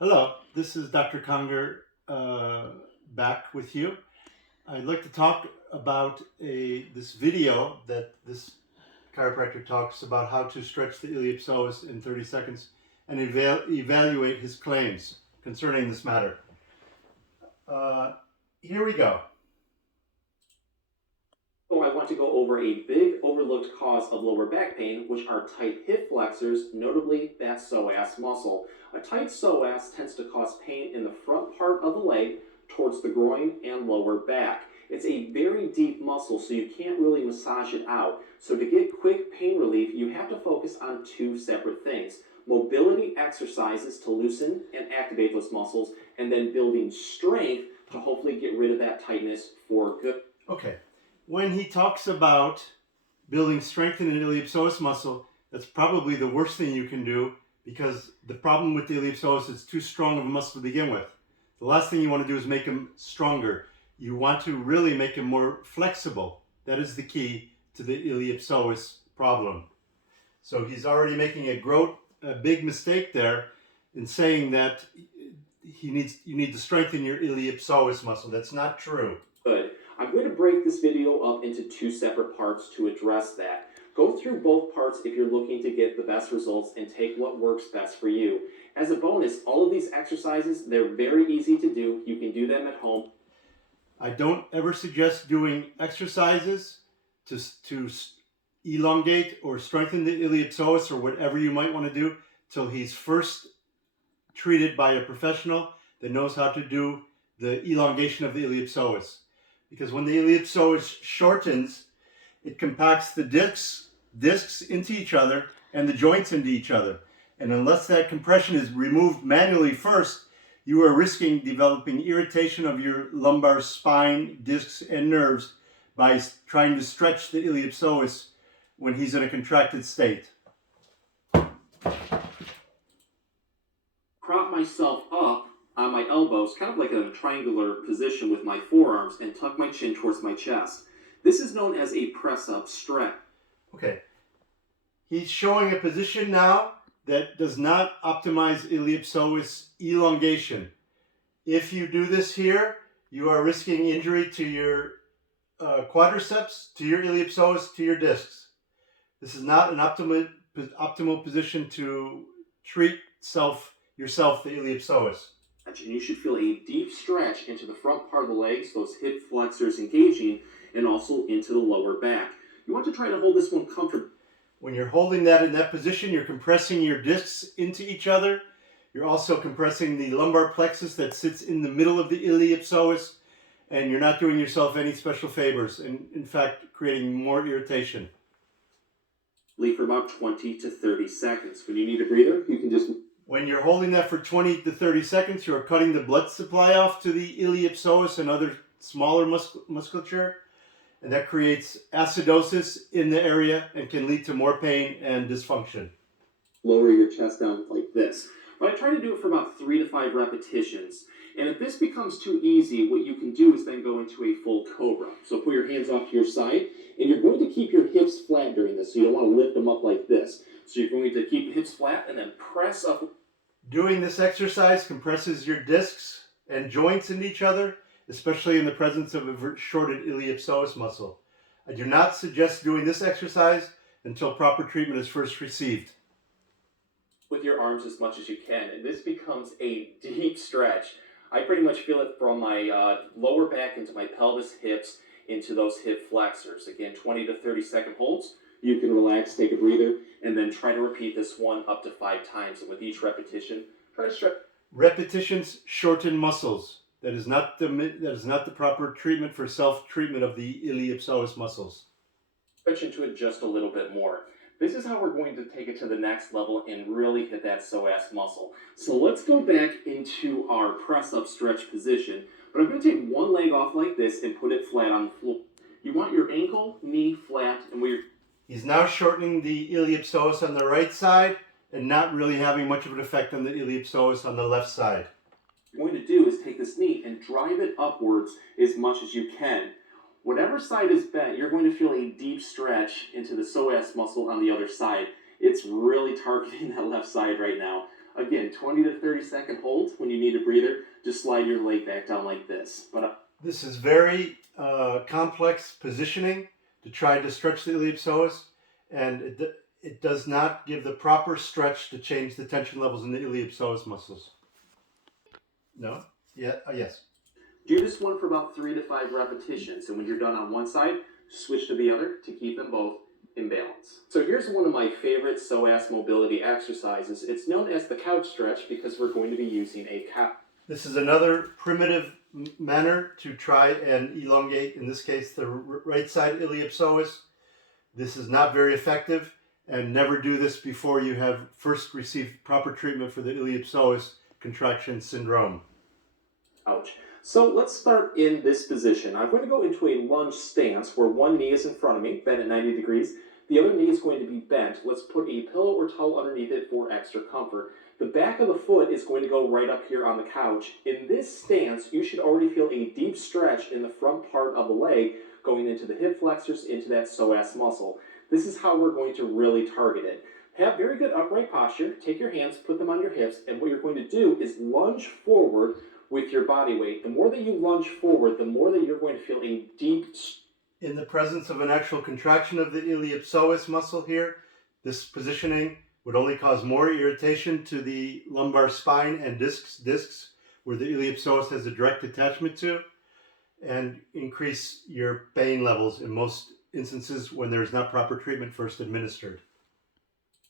Hello, this is Dr. Conger back with you. I'd like to talk about this video that this chiropractor talks about how to stretch the iliopsoas in 30 seconds and evaluate his claims concerning this matter. Here we go. So I want to go over a big overlooked cause of lower back pain, which are tight hip flexors, notably that psoas muscle. A tight psoas tends to cause pain in the front part of the leg towards the groin and lower back. It's a very deep muscle, so you can't really massage it out. So to get quick pain relief, you have to focus on two separate things. Mobility exercises to loosen and activate those muscles, and then building strength to hopefully get rid of that tightness for good. Okay. When he talks about building strength in an iliopsoas muscle, that's probably the worst thing you can do because the problem with the iliopsoas is too strong of a muscle to begin with. The last thing you want to do is make him stronger. You want to really make him more flexible. That is the key to the iliopsoas problem. So he's already making a big mistake there in saying that you need to strengthen your iliopsoas muscle. That's not true. Good. I'm going to break this video up into two separate parts to address that. Go through both parts if you're looking to get the best results and take what works best for you. As a bonus, all of these exercises, they're very easy to do. You can do them at home. I don't ever suggest doing exercises to elongate or strengthen the iliopsoas or whatever you might want to do till he's first treated by a professional that knows how to do the elongation of the iliopsoas. Because when the iliopsoas shortens, it compacts the discs into each other and the joints into each other. And unless that compression is removed manually first, you are risking developing irritation of your lumbar spine, discs, and nerves by trying to stretch the iliopsoas when he's in a contracted state. Prop myself up on my elbows, kind of like in a triangular position with my forearms, and tuck my chin towards my chest. This is known as a press-up stretch. Okay. He's showing a position now that does not optimize iliopsoas elongation. If you do this here, you are risking injury to your quadriceps, to your iliopsoas, to your discs. This is not an optimal position to treat yourself, the iliopsoas. And you should feel a deep stretch into the front part of the legs, those hip flexors engaging, and also into the lower back. You want to try to hold this one comfortably. When you're holding that in that position, you're compressing your discs into each other. You're also compressing the lumbar plexus that sits in the middle of the iliopsoas, and you're not doing yourself any special favors, and in fact, creating more irritation. Leave for about 20 to 30 seconds. When you need a breather, you can just... When you're holding that for 20 to 30 seconds, you're cutting the blood supply off to the iliopsoas and other smaller musculature, and that creates acidosis in the area and can lead to more pain and dysfunction. Lower your chest down like this. But I try to do it for about 3 to 5 repetitions. And if this becomes too easy, what you can do is then go into a full cobra. So put your hands off to your side, and you're going to keep your hips flat during this. So you don't want to lift them up like this. So you're going to keep your hips flat and then press up. Doing this exercise compresses your discs and joints into each other, especially in the presence of a shorted iliopsoas muscle. I do not suggest doing this exercise until proper treatment is first received. With your arms as much as you can, and this becomes a deep stretch. I pretty much feel it from my lower back into my pelvis, hips, into those hip flexors. Again, 20 to 30 second holds. You can relax, take a breather, and then try to repeat this one up to 5 times. And with each repetition, try to stretch. Repetitions shorten muscles. That is not the proper treatment for self-treatment of the iliopsoas muscles. Stretch into it just a little bit more. This is how we're going to take it to the next level and really hit that psoas muscle. So let's go back into our press-up stretch position. But I'm going to take one leg off like this and put it flat on the floor. You want your ankle, knee flat, and where He's now shortening the iliopsoas on the right side and not really having much of an effect on the iliopsoas on the left side. What you're going to do is take this knee and drive it upwards as much as you can. Whatever side is bent, you're going to feel a deep stretch into the psoas muscle on the other side. It's really targeting that left side right now. Again, 20 to 30-second holds. When you need a breather, just slide your leg back down like this. This is very complex positioning to try to stretch the iliopsoas, and it does not give the proper stretch to change the tension levels in the iliopsoas muscles. No? Yeah. Yes. Do this one for about 3 to 5 repetitions, and when you're done on one side, switch to the other to keep them both in balance. So here's one of my favorite psoas mobility exercises. It's known as the couch stretch because we're going to be using a couch. This is another primitive manner to try and elongate, in this case, the right side iliopsoas. This is not very effective, and never do this before you have first received proper treatment for the iliopsoas contraction syndrome. Ouch. So let's start in this position. I'm going to go into a lunge stance where one knee is in front of me, bent at 90 degrees. The other knee is going to be bent. Let's put a pillow or towel underneath it for extra comfort. The back of the foot is going to go right up here on the couch. In this stance, you should already feel a deep stretch in the front part of the leg going into the hip flexors, into that psoas muscle. This is how we're going to really target it. Have very good upright posture. Take your hands, put them on your hips, and what you're going to do is lunge forward with your body weight. The more that you lunge forward, the more that you're going to feel a deep... In the presence of an actual contraction of the iliopsoas muscle here, this positioning would only cause more irritation to the lumbar spine and discs where the iliopsoas has a direct attachment to, and increase your pain levels in most instances when there is not proper treatment first administered.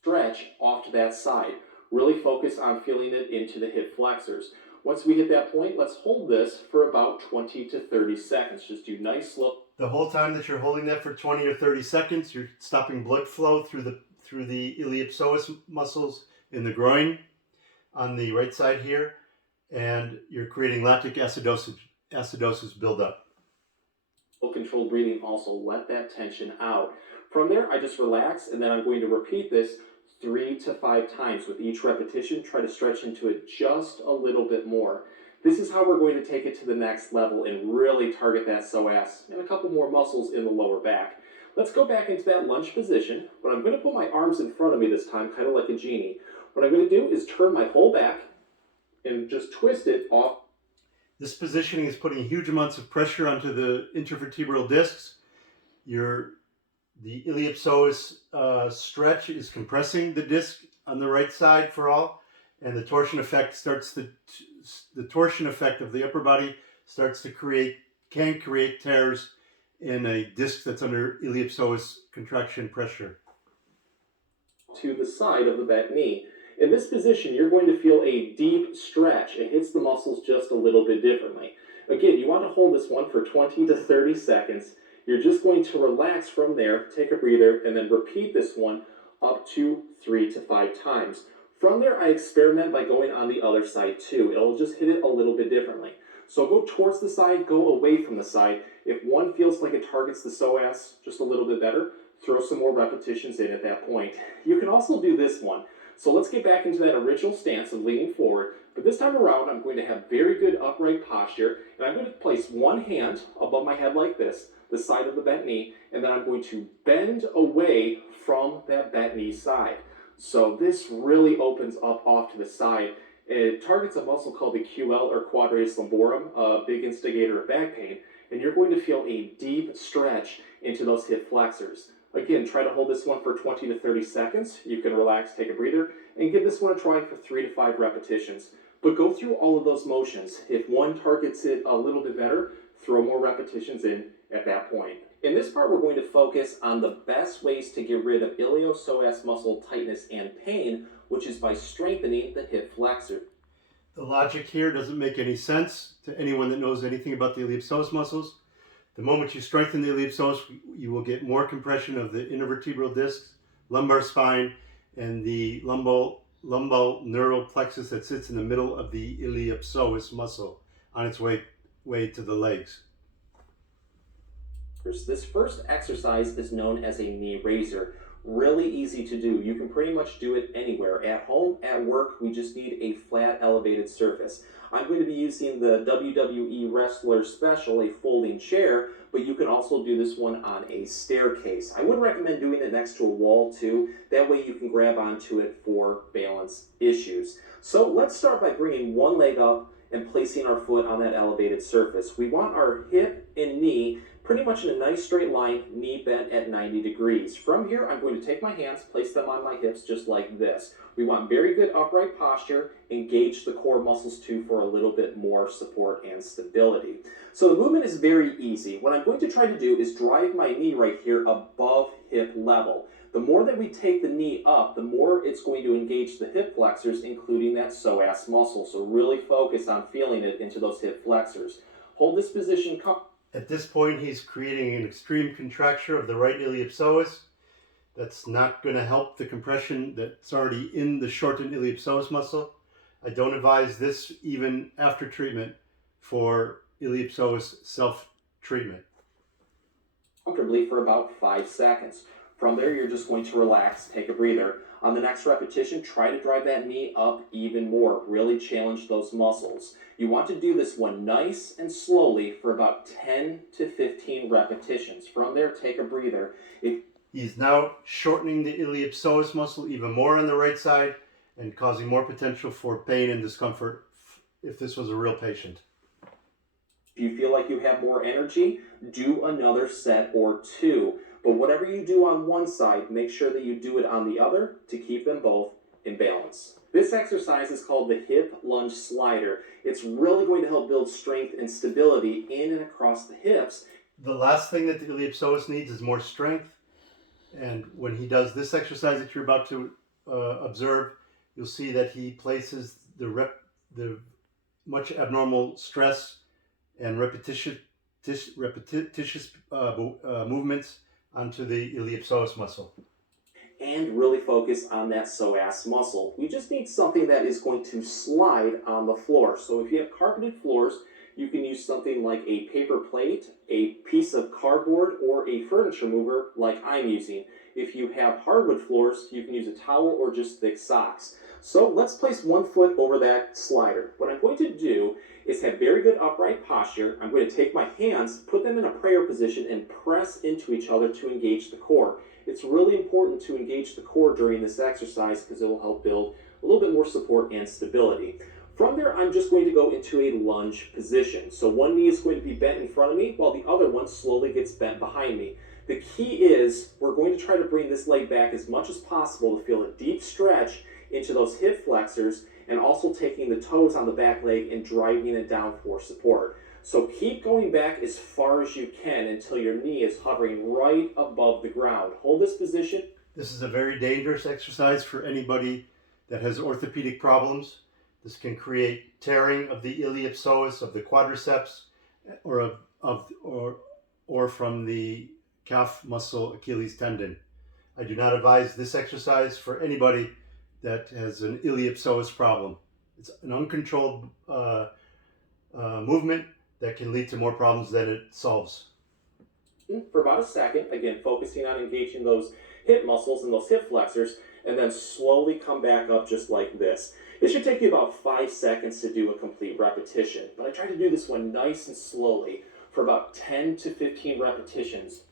Stretch off to that side. Really focus on feeling it into the hip flexors. Once we hit that point, let's hold this for about 20 to 30 seconds. Just do nice slow. The whole time that you're holding that for 20 or 30 seconds, you're stopping blood flow through the iliopsoas muscles in the groin on the right side here, and you're creating lactic acidosis buildup. Controlled breathing also let that tension out. From there, I just relax, and then I'm going to repeat this 3 to 5 times. With each repetition, try to stretch into it just a little bit more. This is how we're going to take it to the next level and really target that psoas and a couple more muscles in the lower back. Let's go back into that lunge position, but I'm going to put my arms in front of me this time, kind of like a genie. What I'm going to do is turn my whole back and just twist it off. This positioning is putting huge amounts of pressure onto the intervertebral discs. The iliopsoas stretch is compressing the disc on the right side for all, and the torsion effect the torsion effect of the upper body starts to can create tears in a disc that's under iliopsoas contraction pressure. To the side of the back knee. In this position, you're going to feel a deep stretch. It hits the muscles just a little bit differently. Again, you want to hold this one for 20 to 30 seconds. You're just going to relax from there, take a breather, and then repeat this one up to 3 to 5 times. From there, I experiment by going on the other side too. It'll just hit it a little bit differently. So go towards the side, go away from the side. If one feels like it targets the psoas just a little bit better, throw some more repetitions in at that point. You can also do this one. So let's get back into that original stance of leaning forward, but this time around I'm going to have very good upright posture, and I'm going to place one hand above my head like this, the side of the bent knee, and then I'm going to bend away from that bent knee side. So this really opens up off to the side. It targets a muscle called the QL or quadratus lumborum, a big instigator of back pain, and you're going to feel a deep stretch into those hip flexors. Again, try to hold this one for 20 to 30 seconds. You can relax, take a breather, and give this one a try for 3 to 5 repetitions. But go through all of those motions. If one targets it a little bit better, throw more repetitions in at that point. In this part, we're going to focus on the best ways to get rid of iliopsoas muscle tightness and pain, which is by strengthening the hip flexor. The logic here doesn't make any sense to anyone that knows anything about the iliopsoas muscles. The moment you strengthen the iliopsoas, you will get more compression of the intervertebral discs, lumbar spine, and the lumboneural plexus that sits in the middle of the iliopsoas muscle on its way to the legs. This first exercise is known as a knee raiser. Really easy to do. You can pretty much do it anywhere. At home, at work, we just need a flat elevated surface. I'm going to be using the WWE Wrestler Special, a folding chair, but you can also do this one on a staircase. I would recommend doing it next to a wall too. That way you can grab onto it for balance issues. So let's start by bringing one leg up and placing our foot on that elevated surface. We want our hip and knee pretty much in a nice straight line, knee bent at 90 degrees. From here, I'm going to take my hands, place them on my hips just like this. We want very good upright posture, engage the core muscles too for a little bit more support and stability. So the movement is very easy. What I'm going to try to do is drive my knee right here above hip level. The more that we take the knee up, the more it's going to engage the hip flexors, including that psoas muscle. So really focus on feeling it into those hip flexors. Hold this position. At this point, he's creating an extreme contracture of the right iliopsoas. That's not going to help the compression that's already in the shortened iliopsoas muscle. I don't advise this even after treatment for iliopsoas self-treatment. Comfortably for about 5 seconds. From there, you're just going to relax, take a breather. On the next repetition, try to drive that knee up even more. Really challenge those muscles. You want to do this one nice and slowly for about 10 to 15 repetitions. From there, take a breather. He's now shortening the iliopsoas muscle even more on the right side and causing more potential for pain and discomfort if this was a real patient. If you feel like you have more energy, do another set or two. But whatever you do on one side, make sure that you do it on the other to keep them both in balance. This exercise is called the hip lunge slider. It's really going to help build strength and stability in and across the hips. The last thing that the iliopsoas needs is more strength. And when he does this exercise that you're about to observe, you'll see that he places the much abnormal stress and repetitious movements onto the iliopsoas muscle. And really focus on that psoas muscle. We just need something that is going to slide on the floor. So if you have carpeted floors, you can use something like a paper plate, a piece of cardboard, or a furniture mover like I'm using. If you have hardwood floors, you can use a towel or just thick socks. So let's place one foot over that slider. What I'm going to do is have very good upright posture. I'm going to take my hands, put them in a prayer position, and press into each other to engage the core. It's really important to engage the core during this exercise because it will help build a little bit more support and stability. From there, I'm just going to go into a lunge position. So one knee is going to be bent in front of me while the other one slowly gets bent behind me. The key is we're going to try to bring this leg back as much as possible to feel a deep stretch into those hip flexors and also taking the toes on the back leg and driving it down for support. So keep going back as far as you can until your knee is hovering right above the ground. Hold this position. This is a very dangerous exercise for anybody that has orthopedic problems. This can create tearing of the iliopsoas of the quadriceps or from the calf muscle Achilles tendon. I do not advise this exercise for anybody that has an iliopsoas problem. It's an uncontrolled movement that can lead to more problems than it solves. For about a second, again, focusing on engaging those hip muscles and those hip flexors, and then slowly come back up just like this. It should take you about 5 seconds to do a complete repetition, but I try to do this one nice and slowly for about 10 to 15 repetitions.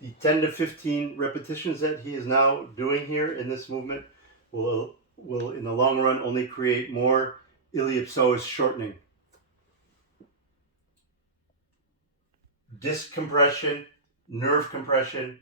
The 10 to 15 repetitions that he is now doing here in this movement will in the long run only create more iliopsoas shortening. Disc compression, nerve compression,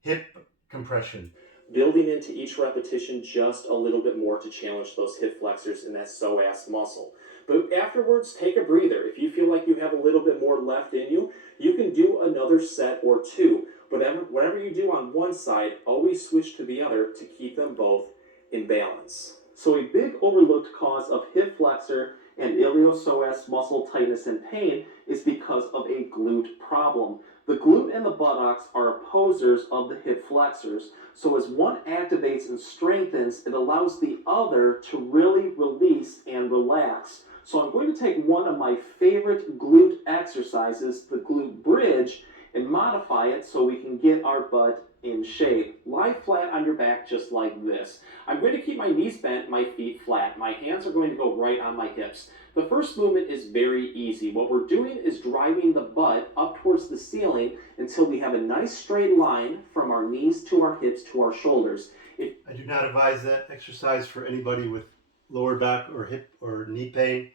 hip compression. Building into each repetition just a little bit more to challenge those hip flexors and that psoas muscle. But afterwards, take a breather. If you feel like you have a little bit more left in you, you can do another set or two. But whatever you do on one side, always switch to the other to keep them both in balance. So a big overlooked cause of hip flexor and iliopsoas muscle tightness and pain is because of a glute problem. The glute and the buttocks are opposers of the hip flexors. So as one activates and strengthens, it allows the other to really release and relax. So I'm going to take one of my favorite glute exercises, the glute bridge, and modify it so we can get our butt in shape. Lie flat on your back just like this. I'm going to keep my knees bent, my feet flat. My hands are going to go right on my hips. The first movement is very easy. What we're doing is driving the butt up towards the ceiling until we have a nice straight line from our knees to our hips to our shoulders. I do not advise that exercise for anybody with lower back or hip or knee pain,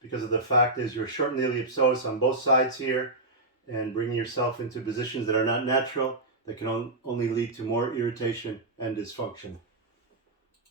because of the fact is you're shortening the iliopsoas on both sides here and bringing yourself into positions that are not natural, that can only lead to more irritation and dysfunction.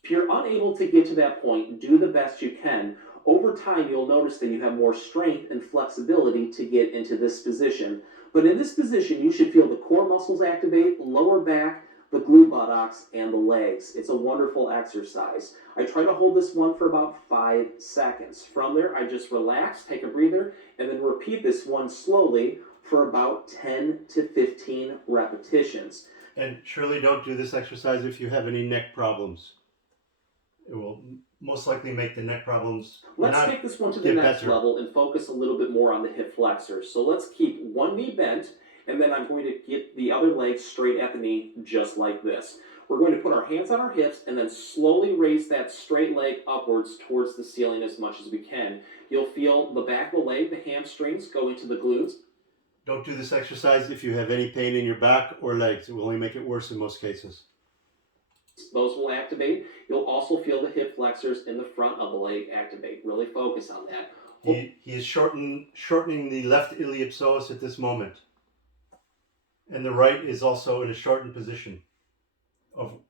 If you're unable to get to that point, do the best you can. Over time, you'll notice that you have more strength and flexibility to get into this position. But in this position, you should feel the core muscles activate, lower back, the glute buttocks, and the legs. It's a wonderful exercise. I try to hold this one for about 5 seconds. From there, I just relax, take a breather, and then repeat this one slowly for about 10 to 15 repetitions. And surely don't do this exercise if you have any neck problems. It will most likely make the neck problems Let's take this one to the next better. level and focus a little bit more on the hip flexors. So let's keep one knee bent, and then I'm going to get the other leg straight at the knee, just like this. We're going to put our hands on our hips and then slowly raise that straight leg upwards towards the ceiling as much as we can. You'll feel the back of the leg, the hamstrings go into the glutes. Don't do this exercise if you have any pain in your back or legs. It will only make it worse in most cases. Those will activate. You'll also feel the hip flexors in the front of the leg activate. Really focus on that. He is shortening the left iliopsoas at this moment. And the right is also in a shortened position.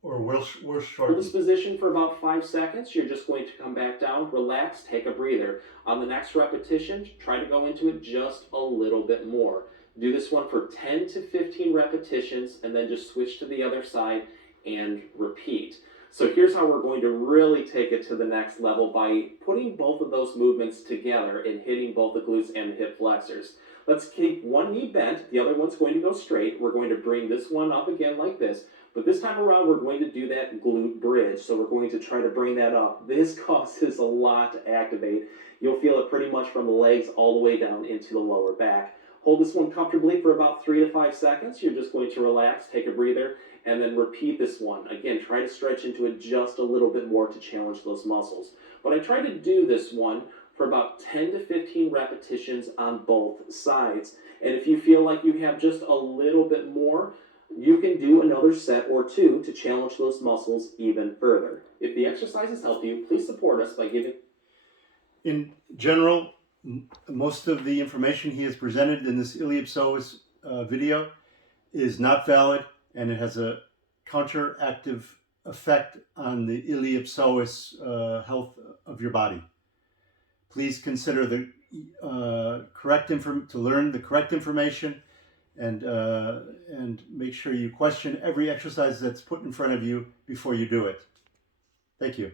Worse Hold shortened. this position for about 5 seconds. You're just going to come back down, relax, take a breather. On the next repetition, try to go into it just a little bit more. Do this one for 10 to 15 repetitions, and then just switch to the other side and repeat. So here's how we're going to really take it to the next level, by putting both of those movements together and hitting both the glutes and the hip flexors. Let's keep one knee bent, the other one's going to go straight. We're going to bring this one up again like this, but this time around we're going to do that glute bridge. So we're going to try to bring that up. This causes a lot to activate. You'll feel it pretty much from the legs all the way down into the lower back. Hold this one comfortably for about 3 to 5 seconds. You're just going to relax, take a breather, and then repeat this one. Again, try to stretch into it just a little bit more to challenge those muscles. But I try to do this one for about 10 to 15 repetitions on both sides. And if you feel like you have just a little bit more, you can do another set or two to challenge those muscles even further. If the exercises help you, please support us by giving... In general, most of the information he has presented in this iliopsoas video is not valid, and it has a counteractive effect on the iliopsoas health of your body. Please consider the to learn the correct information, and make sure you question every exercise that's put in front of you before you do it. Thank you.